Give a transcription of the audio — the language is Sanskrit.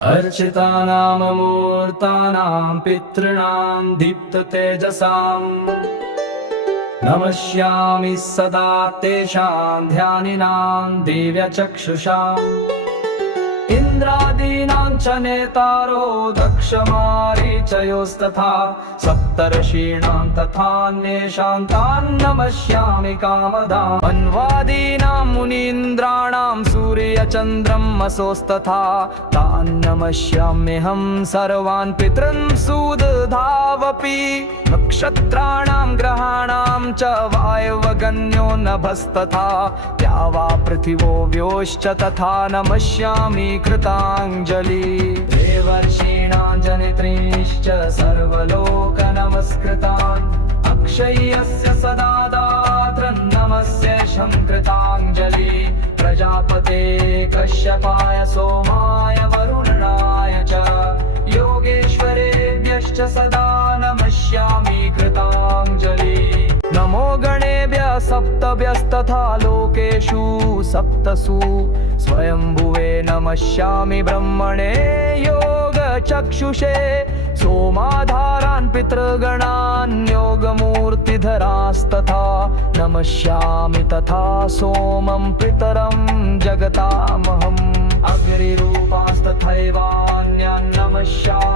अर्चितानां मूर्तानां पितॄणां दीप्ततेजसां नमस्यामि सदा तेषां ध्यानिनां दिव्यचक्षुषाम् इन्द्रादीनां च नेतारो दक्षमारीचयोस्तथा सप्तर्षीणां तथान्येषां तान् नमस्यामि कामदाम् अन्वादीनां मुनीन्द्राणां सूर्यचन्द्रमसोस्तथा तान् नमस्याम्यहं सर्वान् पितॄन् सुदधावपि नक्षत्राणां ग्रहाणां च वायवगन्यो नभस्तथा द्यावा पृथिवो व्योश्च तथा नमस्यामि कृताञ्जलि देवर्षीणां जनित्रीश्च सर्वलोकनमस्कृतान् अक्षय्यस्य सदा दात्रन् नमस्येषं कृताञ्जलि प्रजापते कश्यपाय सोमाय वरुणाय च योगेश्वरेभ्यश्च सदा नमस्यामि कृताञ्जलि नमो गणेभ्यः सप्तभ्यस्तथा लोकेषु सप्तसु स्वयंभुवे नमस्यामि ब्रह्मणे योगचक्षुषे सोमाधारान् पितृगणान् योगमूर्तिधरास्तथा नमस्यामि तथा सोमं पितरं जगतामहम् अग्निरूपास्तथैवान्यान् नमस्यामि